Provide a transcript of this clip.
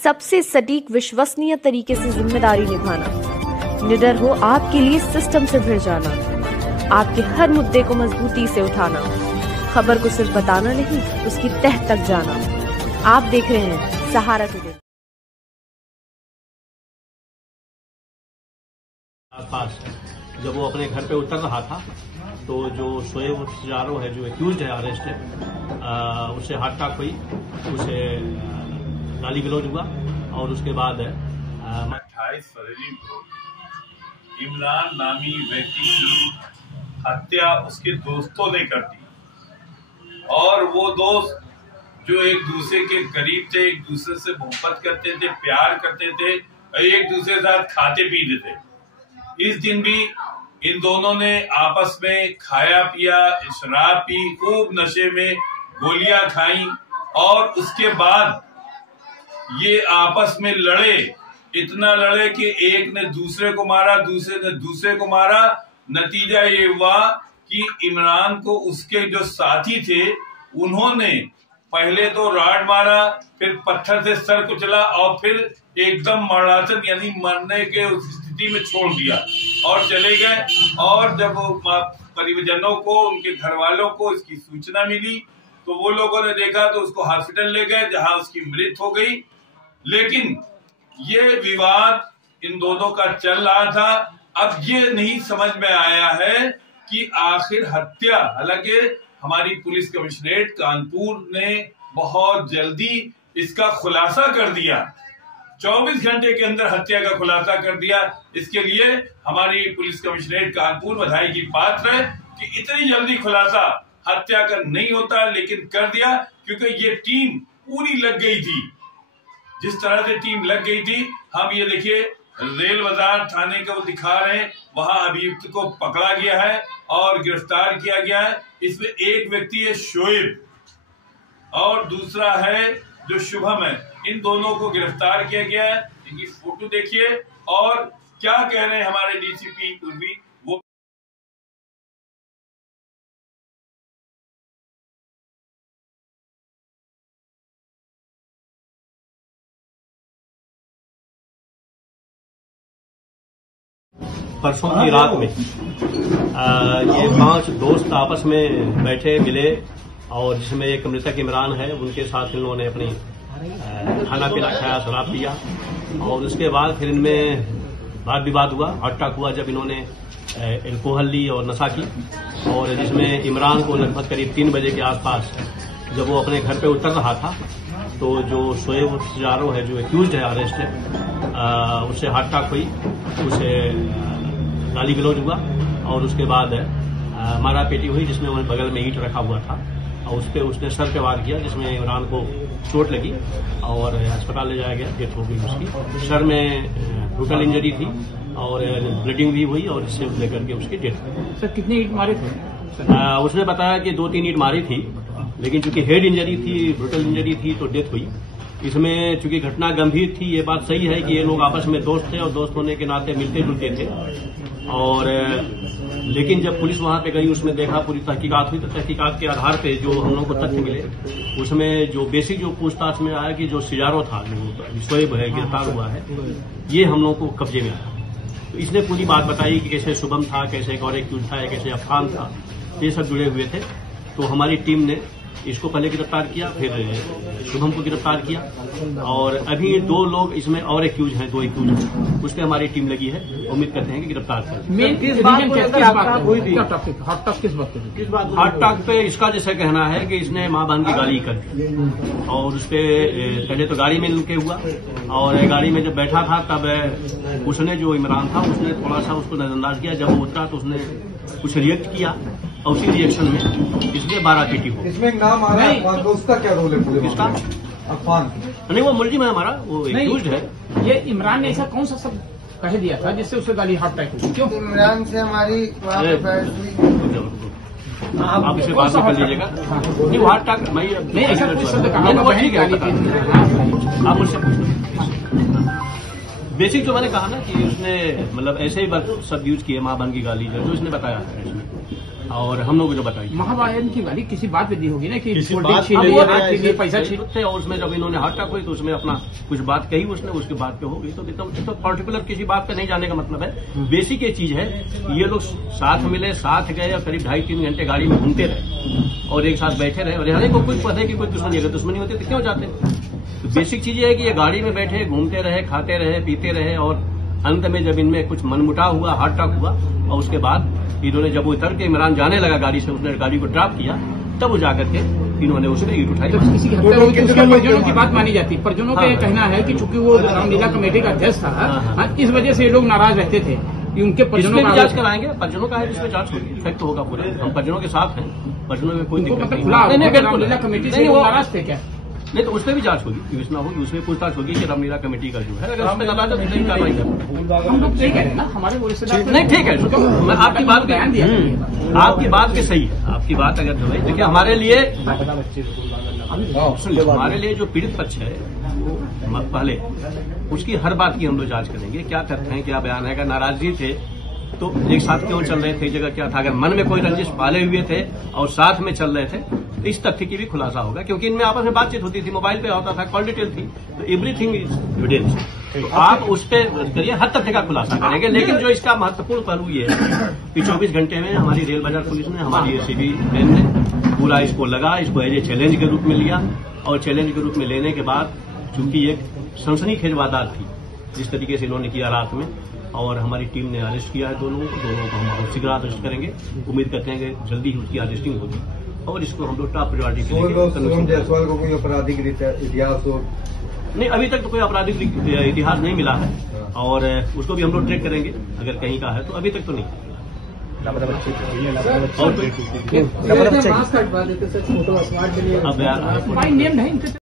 सबसे सटीक विश्वसनीय तरीके से जिम्मेदारी निभाना, निडर हो आपके लिए सिस्टम से भिड़ जाना, आपके हर मुद्दे को मजबूती से उठाना, खबर को सिर्फ बताना नहीं उसकी तह तक जाना। आप देख रहे हैं सहारा टुडे। आसपास जब वो अपने घर पे उतर रहा था तो जो शोएब सिजारो है, जो एक्यूज्ड है, अरेस्ट है, उससे हाथ हुई, उसे गाली गलौज हुआ और उसके बाद 28 फरवरी को इमरान नामी व्यक्ति की हत्या उसके दोस्तों ने कर दी और वो दोस्त जो एक दूसरे के करीब थे, एक दूसरे से मोहब्बत करते थे, प्यार करते थे, एक दूसरे के साथ खाते पीते थे। इस दिन भी इन दोनों ने आपस में खाया पिया, शराब पी, खूब नशे में गोलियां खाई और उसके बाद ये आपस में लड़े, इतना लड़े कि एक ने दूसरे को मारा, दूसरे ने दूसरे को मारा। नतीजा ये हुआ कि इमरान को उसके जो साथी थे उन्होंने पहले तो राड मारा, फिर पत्थर से सर कुचला और फिर एकदम मरणासन यानी मरने के स्थिति में छोड़ दिया और चले गए। और जब परिजनों को, उनके घर वालों को इसकी सूचना मिली तो वो लोगों ने देखा तो उसको हॉस्पिटल ले गए जहां उसकी मृत्यु हो गई। लेकिन ये विवाद इन दोनों का चल रहा था। अब ये नहीं समझ में आया है कि आखिर हत्या, हालांकि हमारी पुलिस कमिश्नरेट कानपुर ने बहुत जल्दी इसका खुलासा कर दिया, 24 घंटे के अंदर हत्या का खुलासा कर दिया। इसके लिए हमारी पुलिस कमिश्नरेट कानपुर बधाई की पात्र है कि इतनी जल्दी खुलासा हत्या का नहीं होता, लेकिन कर दिया क्योंकि ये टीम पूरी लग गई थी। जिस तरह से टीम लग गई थी, हम ये देखिए रेल बाजार थाने का वो दिखा रहे हैं, वहां अभियुक्त को पकड़ा गया है और गिरफ्तार किया गया है। इसमें एक व्यक्ति है शोएब और दूसरा है जो शुभम है। इन दोनों को गिरफ्तार किया गया है। इनकी फोटो देखिए और क्या कह रहे हैं हमारे डीसीपी उर्वी, वो परसों की रात में ये 5 दोस्त आपस में बैठे मिले और जिसमें एक मृतक इमरान है, उनके साथ इन लोगों ने अपनी खाना पीना खाया, शराब पिया और उसके बाद फिर इनमें वाद विवाद हुआ, हट्टाक हुआ जब इन्होंने एल्कोहल ली और नशा की। और जिसमें इमरान को लगभग करीब 3 बजे के आसपास जब वो अपने घर पे उतर रहा था तो जो शोएब सिजारो है, जो एक्यूज्ड है, अरेस्ट है, उससे हट्टाक हुई, उसे गाली गलौज हुआ और उसके बाद मारा पेटी हुई, जिसमें उन्हें बगल में ईंट रखा हुआ था और उस पर उसने सर पे वार किया, जिसमें इमरान को चोट लगी और अस्पताल ले जाया गया। डेथ हो गई उसकी। सर में ब्रूटल इंजरी थी और ब्लीडिंग भी हुई और इससे लेकर के उसकी डेथ हो गई। सर कितनी ईंट मारे थे? उसने बताया कि 2-3 ईंट मारी थी, लेकिन चूंकि हेड इंजरी थी, ब्रूटल इंजरी थी तो डेथ हुई। इसमें चूंकि घटना गंभीर थी, ये बात सही है कि ये लोग आपस में दोस्त थे और दोस्त होने के नाते मिलते जुलते थे। और लेकिन जब पुलिस वहां पे गई, उसमें देखा, पूरी तहकीकात हुई तो तहकीकात के आधार पे जो हम लोग को तथ्य मिले, उसमें जो बेसिक जो पूछताछ में आया कि जो सिजारो था, जो शोएब है, गिरफ्तार हुआ है, ये हम लोग को कब्जे में आया। तो इसने पूरी बात बताई कि कैसे शुभम था, कैसे एक और एक्यूज था, कैसे अफगान था, ये सब जुड़े हुए थे। तो हमारी टीम ने इसको पहले गिरफ्तार किया, फिर शुभम को गिरफ्तार किया और अभी 2 लोग इसमें और एक्यूज हैं, 2 एक्यूज हैं, उस पर हमारी टीम लगी है। उम्मीद करते हैं कि गिरफ्तार करें। हार्ट टॉक पे इसका जैसे कहना है कि इसने मां बहन की गाली कर दी और उस पर पहले तो गाड़ी में लुके हुआ और गाड़ी में जब बैठा था तब उसने, जो इमरान था, उसने थोड़ा सा उसको नजरअंदाज किया। जब वो उतरा तो उसने कुछ रिएक्ट किया और उसी रिएक्शन में इसलिए 12 पीटी हो। इसमें एक नाम आ रहा है अफगान का, उसका क्या रोल है पूरे? किसका? अफगान नहीं, वो मुलजिम है हमारा, वो एक्यूज्ड है। ये इमरान ने ऐसा कौन सा सब कह दिया था जिससे उसे गाली हार्ट अटैक हुई? क्यों? इमरान से हमारी आप इसे बात कर लीजिएगा। नहीं, वो हार्ट अटैक नहीं, ऐसा कुछ शब्द कहा, वो ठीक है, आप मुझसे पूछिए। बेसिक जो मैंने कहा ना कि उसने मतलब ऐसे ही सब यूज किए, मां बहन की गाली जो इसने बताया है इसमें। और हम लोग को जो बताई महावायन की गाड़ी किसी बात पे दी होगी ना कि किसी फोल्डिंग बात छीन पे ली, वो हाथ के लिए पैसा छीन। थे और उसमें जब इन्होंने हार्ट अटैक हुई तो उसमें अपना कुछ बात कही उसने, उसके बाद पे हो गई। तो एकदम तो पर्टिकुलर किसी बात पे नहीं जाने का मतलब है। बेसिक ये चीज है, ये लोग साथ मिले, साथ गए और करीब 2.5-3 घंटे गाड़ी में घूमते रहे और एक साथ बैठे रहे। और यहाँ को कुछ पता है कि कोई दुश्मनी, अगर दुश्मनी होती तो क्यों जाते। तो बेसिक चीज ये है कि ये गाड़ी में बैठे, घूमते रहे, खाते रहे, पीते रहे और अंत में जब इनमें कुछ मनमुटाव हुआ, हार्ट अटैक हुआ और उसके बाद इन्होंने जब उतर के इमरान जाने लगा गाड़ी से, उसने गाड़ी को ड्रॉप किया, तब वो जाकर के इन्होंने उसमें ईट उठाई। जब किसी की हत्या हुई तो उसके परिजनों की बात मानी जाती है। परिजनों का यह कहना है कि चूंकि वो रामलीला कमेटी का अध्यक्ष था, इस वजह से ये लोग नाराज रहते थे कि उनके परिजनों इसमें का भी जांच कराएंगे। परिजनों का है, इसमें जांच होगी, फैक्ट होगा पूरा। हम परिजनों के साथ हैं, परिजनों में कोई दिक्कत नहीं। रामलीला कमेटी से वो नाराज थे क्या? नहीं, तो उसमें भी जांच होगी, विवेचना होगी, उसमें पूछताछ होगी कि रामलीला कमेटी का जो है, अगर उसमें नाराज है तो सही कार्रवाई करें। हम लोग सही कह रहे हैं ना, हमारे वो रिश्तेदार नहीं, ठीक है, मैं आपकी बात बयान दिया। आपकी बात के सही है। आपकी बात अगर जो है, देखिए हमारे लिए हमारे लिए जो पीड़ित पक्ष है वो पहले उसकी हर बात की हम लोग जांच करेंगे, क्या करते हैं, क्या बयान है। अगर नाराजगी थे तो एक साथ क्यों चल रहे थे, एक जगह क्या था, अगर मन में कोई रंजिश पाले हुए थे और साथ में चल रहे थे तो इस तथ्य की भी खुलासा होगा, क्योंकि इनमें आपस में बातचीत होती थी, मोबाइल पे होता था, कॉल डिटेल थी, तो एवरीथिंग इज एविडेंस। तो आप उस पर करिए, हर तथ्य का खुलासा करेंगे। लेकिन जो इसका महत्वपूर्ण पहलू ये है कि 24 घंटे में हमारी रेल बाजार पुलिस ने, हमारी एसीबी ट्रेन ने पूरा इसको लगा, इसको एज ए चैलेंज के रूप में लिया और चैलेंज के रूप में लेने के बाद चूंकि एक सनसनीखेज वारदात थी जिस तरीके से इन्होंने किया रात में, और हमारी टीम ने अरेस्ट किया है दोनों को हम बहुत शीघ्र अरेस्ट करेंगे। उम्मीद करते हैं कि जल्दी ही उसकी अरेस्टिंग होगी और इसको हम लोग टॉप प्रायोरिटी शिवम जायसवाल को कोई आपराधिक इतिहास हो? नहीं, अभी तक तो कोई आपराधिक इतिहास नहीं मिला है और उसको भी हम लोग ट्रैक करेंगे अगर कहीं का है तो। अभी तक तो नहीं। अब यार नेम नहीं